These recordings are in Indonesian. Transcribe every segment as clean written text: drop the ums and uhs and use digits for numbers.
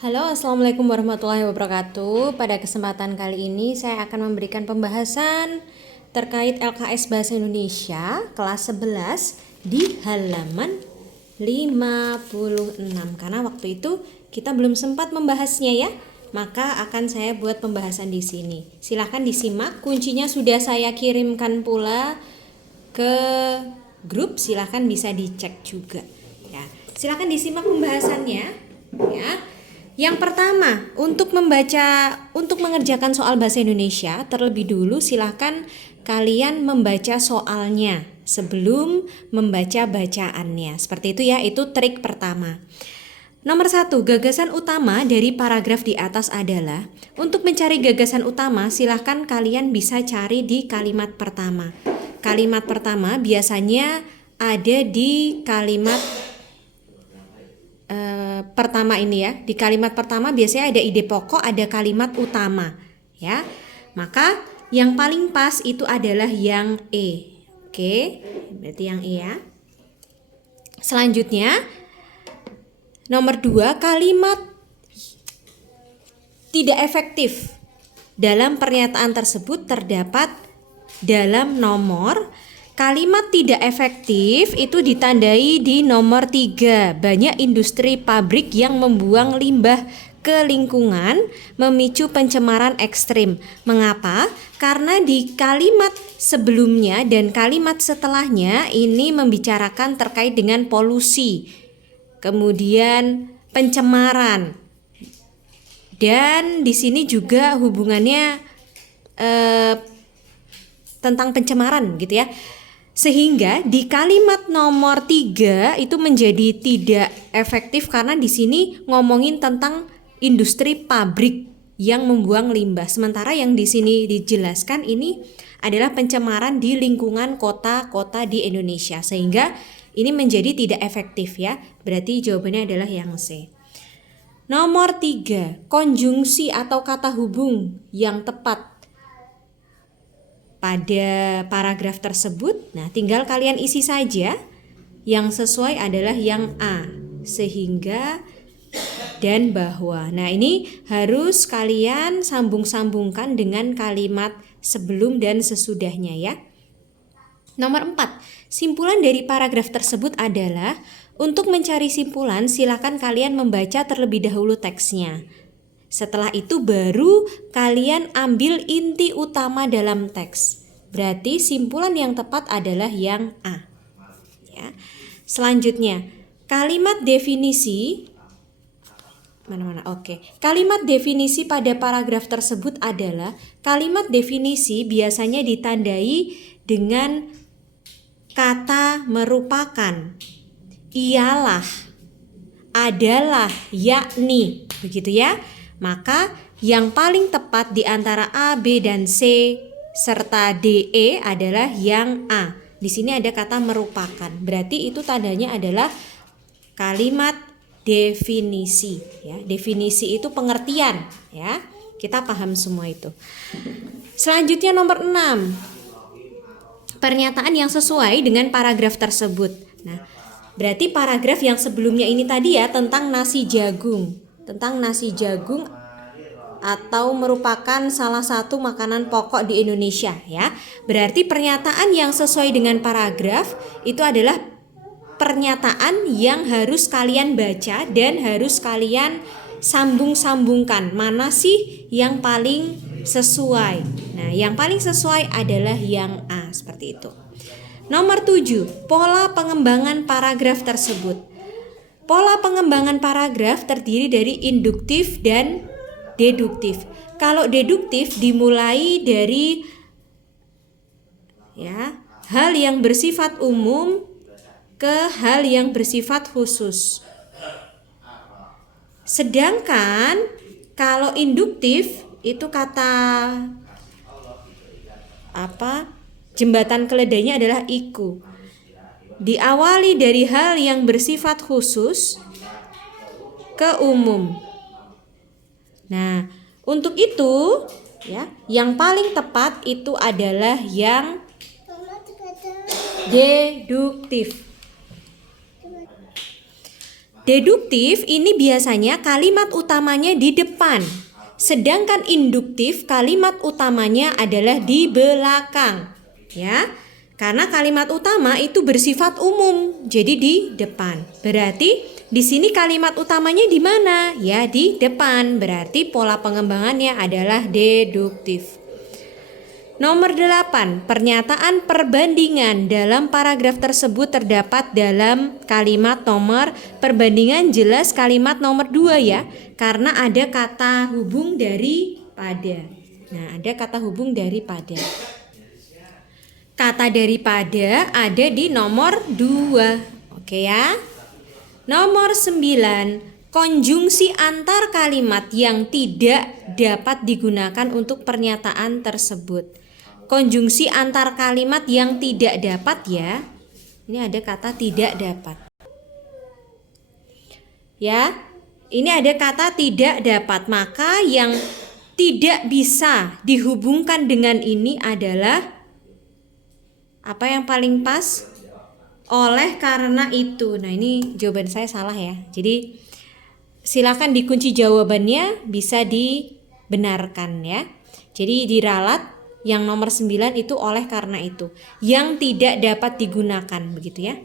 Halo, Assalamualaikum warahmatullahi wabarakatuh. Pada kesempatan kali ini saya akan memberikan pembahasan terkait LKS Bahasa Indonesia kelas 11 di halaman 56. Karena waktu itu kita belum sempat membahasnya ya, maka akan saya buat pembahasan di sini. Silahkan disimak, kuncinya sudah saya kirimkan pula ke grup, silahkan bisa dicek juga. Ya, silahkan disimak pembahasannya ya. Yang pertama, untuk mengerjakan soal bahasa Indonesia, terlebih dulu silahkan kalian membaca soalnya sebelum membaca bacaannya. Seperti itu ya, itu trik pertama. Nomor 1, gagasan utama dari paragraf di atas adalah, untuk mencari gagasan utama silahkan kalian bisa cari di kalimat pertama. Kalimat pertama biasanya ada di kalimat pertama ini ya. Di kalimat pertama biasanya ada ide pokok, ada kalimat utama ya. Maka yang paling pas itu adalah yang E. Oke, berarti yang E ya. Selanjutnya nomor 2, kalimat tidak efektif dalam pernyataan tersebut terdapat dalam nomor. Kalimat tidak efektif itu ditandai di nomor 3. Banyak industri pabrik yang membuang limbah ke lingkungan, memicu pencemaran ekstrim. Mengapa? Karena di kalimat sebelumnya dan kalimat setelahnya ini membicarakan terkait dengan polusi, kemudian pencemaran. Dan di sini juga hubungannya tentang pencemaran gitu ya. Sehingga di kalimat nomor 3 itu menjadi tidak efektif karena di sini ngomongin tentang industri pabrik yang membuang limbah. Sementara yang di sini dijelaskan ini adalah pencemaran di lingkungan kota-kota di Indonesia. Sehingga ini menjadi tidak efektif ya. Berarti jawabannya adalah yang C. Nomor 3, konjungsi atau kata hubung yang tepat pada paragraf tersebut. Nah, tinggal kalian isi saja. Yang sesuai adalah yang A, sehingga dan bahwa. Nah, ini harus kalian sambung-sambungkan dengan kalimat sebelum dan sesudahnya ya. Nomor 4, simpulan dari paragraf tersebut adalah, untuk mencari simpulan silakan kalian membaca terlebih dahulu teksnya. Setelah itu baru kalian ambil inti utama dalam teks. Berarti simpulan yang tepat adalah yang A. Ya. Selanjutnya, kalimat definisi Oke. Kalimat definisi pada paragraf tersebut adalah, kalimat definisi biasanya ditandai dengan kata merupakan, ialah, adalah, yakni, begitu ya. Maka yang paling tepat di antara A, B, dan C serta D, E adalah yang A. Di sini ada kata merupakan. Berarti itu tandanya adalah kalimat definisi ya. Definisi itu pengertian ya. Kita paham semua itu. Selanjutnya nomor 6. Pernyataan yang sesuai dengan paragraf tersebut. Nah, berarti paragraf yang sebelumnya ini tadi ya tentang nasi jagung. Tentang nasi jagung atau merupakan salah satu makanan pokok di Indonesia ya. Berarti pernyataan yang sesuai dengan paragraf itu adalah pernyataan yang harus kalian baca dan harus kalian sambung-sambungkan. Mana sih yang paling sesuai? Nah, yang paling sesuai adalah yang A, seperti itu. Nomor 7, pola pengembangan paragraf tersebut. Pola pengembangan paragraf terdiri dari induktif dan deduktif. Kalau deduktif dimulai dari ya, hal yang bersifat umum ke hal yang bersifat khusus. Sedangkan kalau induktif itu kata jembatan keledainya adalah iku. Diawali dari hal yang bersifat khusus ke umum. Nah, untuk itu ya, yang paling tepat itu adalah yang deduktif. Deduktif ini biasanya kalimat utamanya di depan, sedangkan induktif kalimat utamanya adalah di belakang. Ya, karena kalimat utama itu bersifat umum, jadi di depan. Berarti di sini kalimat utamanya di mana? Ya, di depan. Berarti pola pengembangannya adalah deduktif. Nomor 8, pernyataan perbandingan dalam paragraf tersebut terdapat dalam kalimat nomor perbandingan jelas kalimat nomor 2 ya, karena ada kata hubung daripada. Nah, ada kata hubung daripada. Kata daripada ada di nomor 2. Oke ya. Nomor 9, konjungsi antar kalimat yang tidak dapat digunakan untuk pernyataan tersebut. Konjungsi antar kalimat yang tidak dapat ya. Ini ada kata tidak dapat. Ya, ini ada kata tidak dapat. Maka yang tidak bisa dihubungkan dengan ini adalah apa yang paling pas? Oleh karena itu. Nah, ini jawaban saya salah ya. Jadi silakan dikunci jawabannya, bisa dibenarkan ya. Jadi diralat yang nomor 9 itu oleh karena itu, yang tidak dapat digunakan, begitu ya.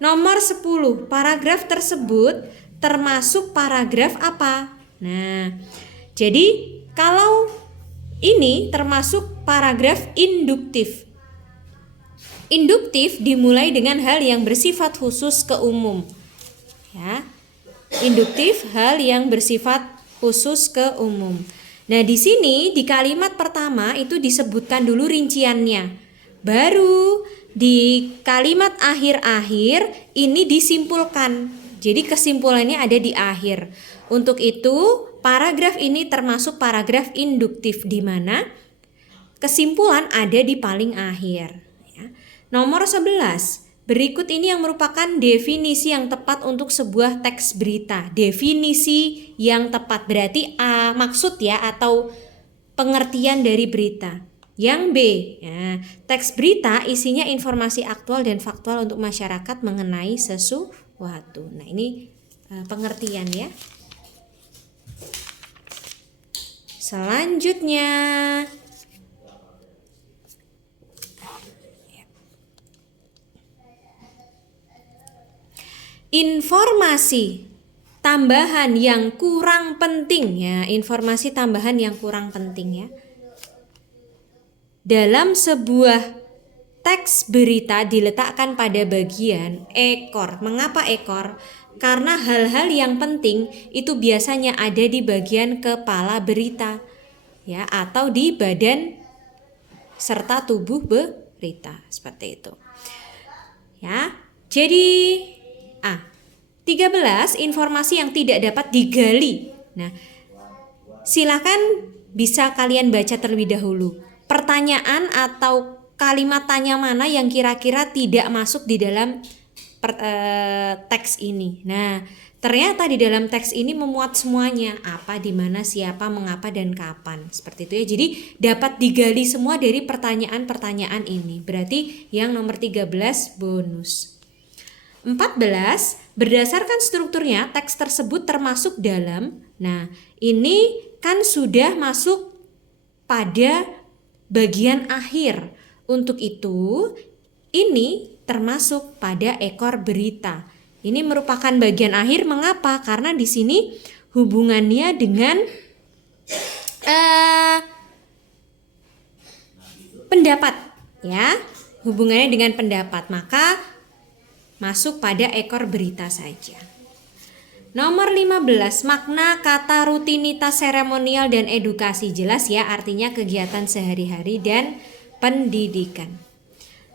Nomor 10, paragraf tersebut termasuk paragraf apa? Nah, jadi kalau ini termasuk paragraf induktif. Induktif dimulai dengan hal yang bersifat khusus ke umum. Ya. Induktif hal yang bersifat khusus ke umum. Nah, di sini di kalimat pertama itu disebutkan dulu rinciannya. Baru di kalimat akhir-akhir ini disimpulkan. Jadi kesimpulannya ada di akhir. Untuk itu, paragraf ini termasuk paragraf induktif di mana kesimpulan ada di paling akhir. Ya. Nomor 11. Berikut ini yang merupakan definisi yang tepat untuk sebuah teks berita. Definisi yang tepat berarti maksud ya atau pengertian dari berita. Yang B, ya, teks berita isinya informasi aktual dan faktual untuk masyarakat mengenai sesuatu. Nah, ini pengertian ya. Selanjutnya informasi tambahan yang kurang penting ya, informasi tambahan yang kurang penting ya. Dalam sebuah teks berita diletakkan pada bagian ekor. Mengapa ekor? Karena hal-hal yang penting itu biasanya ada di bagian kepala berita ya, atau di badan serta tubuh berita, seperti itu. Ya. Jadi 13, informasi yang tidak dapat digali. Nah, silakan bisa kalian baca terlebih dahulu. Pertanyaan atau kalimat tanya mana yang kira-kira tidak masuk di dalam teks ini. Nah, ternyata di dalam teks ini memuat semuanya. Apa, di mana, siapa, mengapa, dan kapan. Seperti itu ya. Jadi dapat digali semua dari pertanyaan-pertanyaan ini. Berarti yang nomor 13 bonus. 14, berdasarkan strukturnya teks tersebut termasuk dalam. Nah, ini kan sudah masuk pada bagian akhir. Untuk itu, ini termasuk pada ekor berita. Ini merupakan bagian akhir. Mengapa? Karena di sini hubungannya dengan pendapat, ya. Hubungannya dengan pendapat. Maka masuk pada ekor berita saja. Nomor 15, makna kata rutinitas seremonial dan edukasi. Jelas ya, artinya kegiatan sehari-hari dan pendidikan.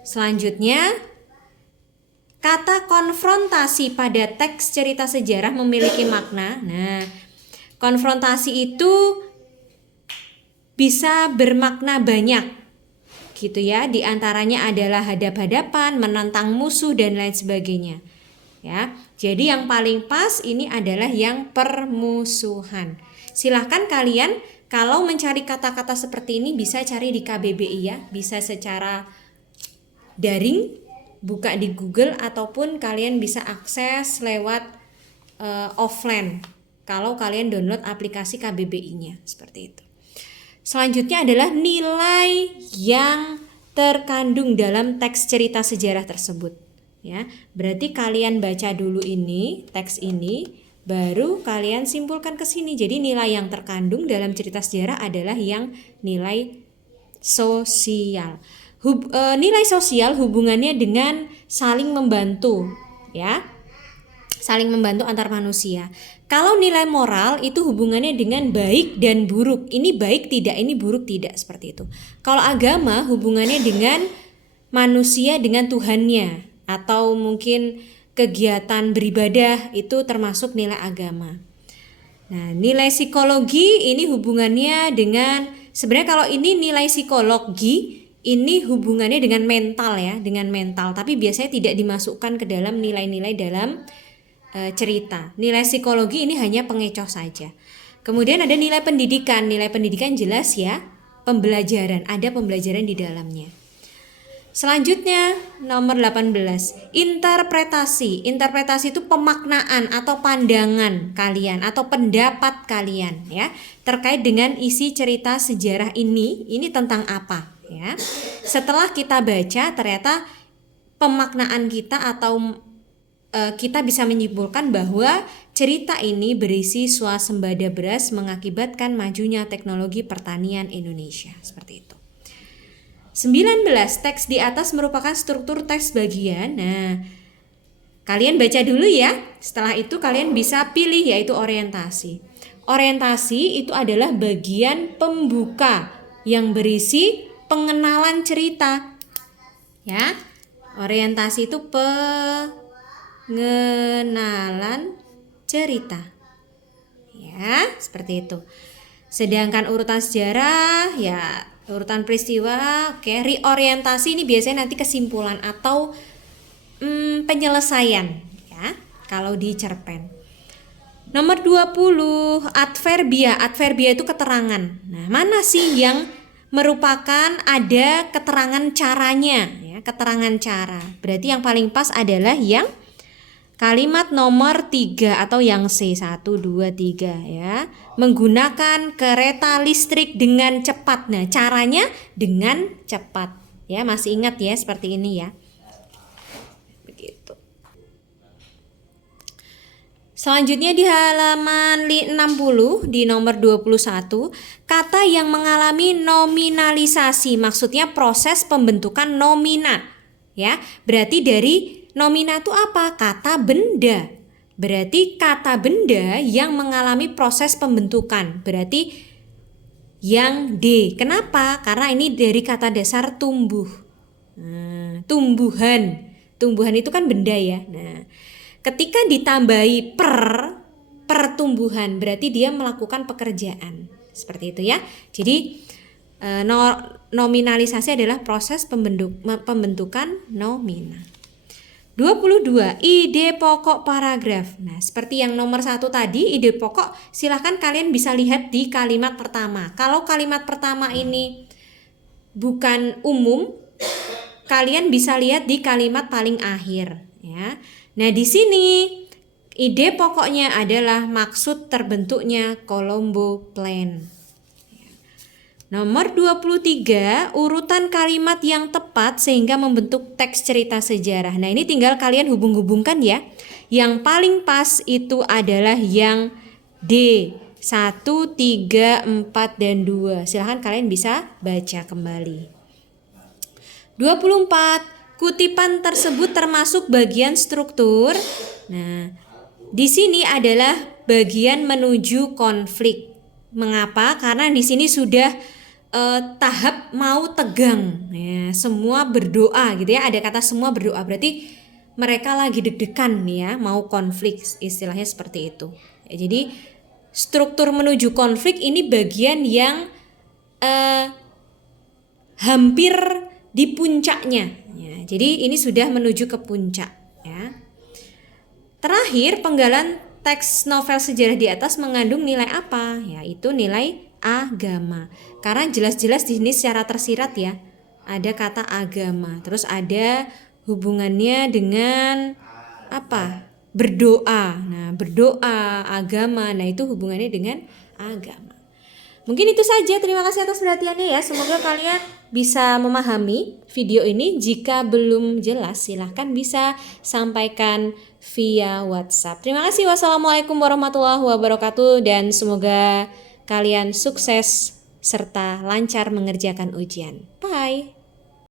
Selanjutnya, kata konfrontasi pada teks cerita sejarah memiliki makna. Nah, konfrontasi itu bisa bermakna banyak gitu ya, di antaranya adalah hadap-hadapan, menentang musuh dan lain sebagainya. Ya, jadi yang paling pas ini adalah yang permusuhan. Silahkan kalian kalau mencari kata-kata seperti ini bisa cari di KBBI ya, bisa secara daring, buka di Google ataupun kalian bisa akses lewat offline kalau kalian download aplikasi KBBI-nya, seperti itu. Selanjutnya adalah nilai yang terkandung dalam teks cerita sejarah tersebut, ya. Berarti kalian baca dulu ini, teks ini, baru kalian simpulkan ke sini. Jadi nilai yang terkandung dalam cerita sejarah adalah yang nilai sosial. Nilai sosial hubungannya dengan saling membantu, ya. Saling membantu antar manusia. Kalau nilai moral itu hubungannya dengan baik dan buruk. Ini baik tidak, ini buruk tidak, seperti itu. Kalau agama hubungannya dengan manusia dengan Tuhannya, atau mungkin kegiatan beribadah, itu termasuk nilai agama. Nah, nilai psikologi ini hubungannya dengan, sebenarnya kalau ini nilai psikologi ini hubungannya dengan mental, ya, dengan mental, tapi biasanya tidak dimasukkan ke dalam nilai-nilai dalam cerita. Nilai psikologi ini hanya pengecoh saja. Kemudian ada nilai pendidikan. Nilai pendidikan jelas, ya, pembelajaran, ada pembelajaran di dalamnya. Selanjutnya nomor 18, interpretasi. Interpretasi itu pemaknaan atau pandangan kalian atau pendapat kalian, ya, terkait dengan isi cerita sejarah ini tentang apa, ya. Setelah kita baca, ternyata pemaknaan kita atau kita bisa menyimpulkan bahwa cerita ini berisi swasembada beras mengakibatkan majunya teknologi pertanian Indonesia, seperti itu. 19, teks di atas merupakan struktur teks bagian. Nah, kalian baca dulu, ya. Setelah itu kalian bisa pilih, yaitu orientasi. Orientasi itu adalah bagian pembuka yang berisi pengenalan cerita, ya. Orientasi itu pengenalan cerita, ya, seperti itu. Sedangkan urutan sejarah, ya, urutan peristiwa, oke. Reorientasi ini biasanya nanti kesimpulan atau penyelesaian, ya, kalau di cerpen. Nomor 20, adverbia. Adverbia itu keterangan. Nah, mana sih yang merupakan ada keterangan caranya, ya, keterangan cara. Berarti yang paling pas adalah yang kalimat nomor 3 atau yang C, 1, 2, 3, ya. Menggunakan kereta listrik dengan cepat. Nah, caranya dengan cepat, ya. Masih ingat, ya, seperti ini, ya. Begitu. Selanjutnya di halaman 60 di nomor 21, kata yang mengalami nominalisasi, maksudnya proses pembentukan nomina, ya. Berarti dari nomina itu apa? Kata benda. Berarti kata benda yang mengalami proses pembentukan. Berarti yang D. Kenapa? Karena ini dari kata dasar tumbuh. Nah, tumbuhan. Tumbuhan itu kan benda, ya. Nah, ketika ditambahi pertumbuhan, berarti dia melakukan pekerjaan. Seperti itu, ya. Jadi nominalisasi adalah proses pembentukan nomina. 22, ide pokok paragraf. Nah, seperti yang nomor 1 tadi, ide pokok, silahkan kalian bisa lihat di kalimat pertama. Kalau kalimat pertama ini bukan umum, kalian bisa lihat di kalimat paling akhir, ya. Nah, di sini ide pokoknya adalah maksud terbentuknya Colombo Plan. Nomor 23, urutan kalimat yang tepat sehingga membentuk teks cerita sejarah. Nah, ini tinggal kalian hubung-hubungkan, ya. Yang paling pas itu adalah yang D, 1, 3, 4, dan 2. Silahkan kalian bisa baca kembali. 24, kutipan tersebut termasuk bagian struktur. Nah, di sini adalah bagian menuju konflik. Mengapa? Karena di sini sudah tahap mau tegang, ya, semua berdoa, gitu, ya. Ada kata semua berdoa, berarti mereka lagi deg-degan, ya, mau konflik, istilahnya seperti itu, ya. Jadi struktur menuju konflik ini bagian yang hampir di puncaknya, ya. Jadi ini sudah menuju ke puncak, ya. Terakhir, penggalan teks novel sejarah di atas mengandung nilai apa? Yaitu nilai agama. Karena jelas-jelas di sini secara tersirat, ya, ada kata agama. Terus ada hubungannya dengan apa? berdoa. Nah, berdoa, agama, nah itu hubungannya dengan agama. Mungkin itu saja, terima kasih atas perhatiannya ya. Semoga kalian bisa memahami video ini. Jika belum jelas silahkan bisa sampaikan via WhatsApp. Terima kasih. Wassalamualaikum warahmatullahi wabarakatuh. Dan semoga kalian sukses serta lancar mengerjakan ujian.